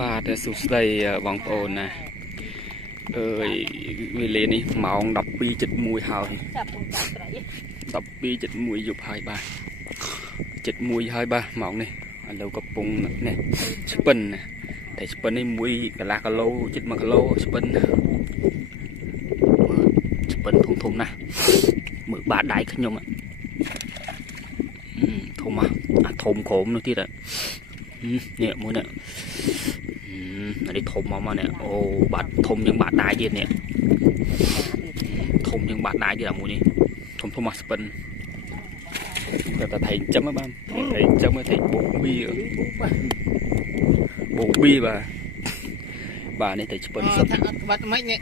បាទសួស្តីបងប្អូនណាអើយវេលានេះម៉ោង 12:71 ហើយ12:71 យប់ហើយបាទ71ហើយបាទម៉ោងនេះឥឡូវកំពុងនេះស្ពិនណាតែស្ពិននេះ1 កន្លះគីឡូជិត1 គីឡូស្ពិនធំណាស់មើលបាតដៃខ្ញុំធំអាធំក្រោមនោះទៀតនេះមួយនេះនេះធំមកនេះអូបាត់ធំជាងបាតដៃទៀតនេះធំជាងបាតដៃទៀតអាមួយនេះធំមកស្ពិនតែថៃចឹងបាទថៃចឹងថៃបូកប៊ីបាទនេះថៃស្ពិនសុទ្ធបាត់មិននេះ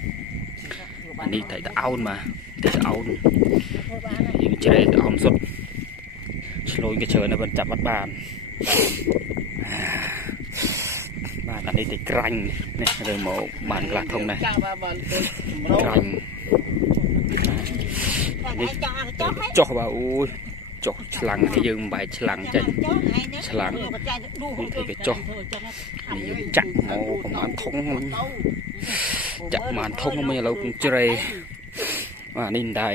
អានេះថៃតអោនបាទតែអោនយើងជ្រែកអោនសុទ្ធឆ្លូញក៏ច្រើនតែមិនចាប់បានបាទអានេះតែក្រាញ់នេះរើមកបានខ្លះធំណាស់ក្រាញ់នេះចុះបាទអូយចុះឆ្លាំងនេះយើងមិនបែកឆ្លាំងចេញឆ្លាំងនេះគេចុះនេះយើងចាក់មកប្រហែលធុងចាក់ប្រហែលធុងមិនឥឡូវcũngជ្រែបាទនេះតែ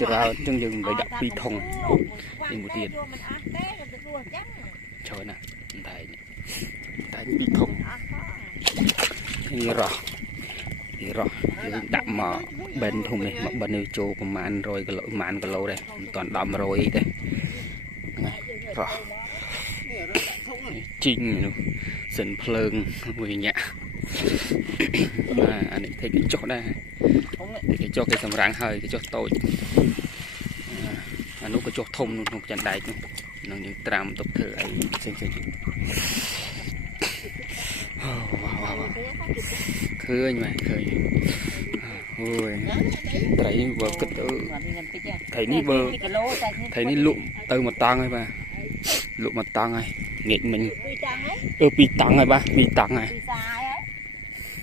ច្រើនអញ្ចឹងយើងមិនដាក់2ធុងនេះមួយទៀតច្រើនណាស់តែ2ធុងនេះរ៉ោះយើងដាក់មកបិនធុងនេះមកបិននេះចូលប្រហែល100 គីឡូប្រហែលគីឡូដែរមិនតាន់ដល់100ទេរ៉ោះជីងនោះសិនភ្លើងមួយញ៉ាក់បាទអានេះthấy cái chốt đây thì cái chốt cái sầm răng hơi cái chốt tồi nó có chốt thông nó chân đáy nó những tram tập thử ấy xinh khơi mà khơi ôi thấy vừa cất thấy ní bơ thấy ní lụm từ một tang ấy ba lụm một tang này nghiệt mình pi tang này ba pi tang này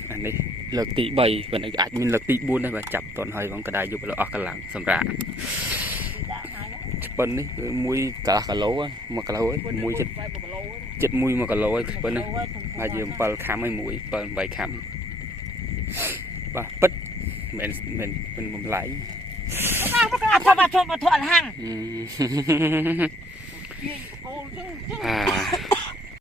อันนี้เลิกตีใบวันนี้อาจมีเลิกตีบุญได้แบบจับตอนหอยของกระไดอยู่แล้วออกกำลังสำราญเป็นนี่มวยกะกะโลมากะโลมวยเจ็ดมวยมากะโลเป็นนี่อาจจะเปิดคำให้มวยเปิดใบคำป่ะปึ๊ดเหม็นเป็นมุมไหลทำมาชมมาถอดหั่ง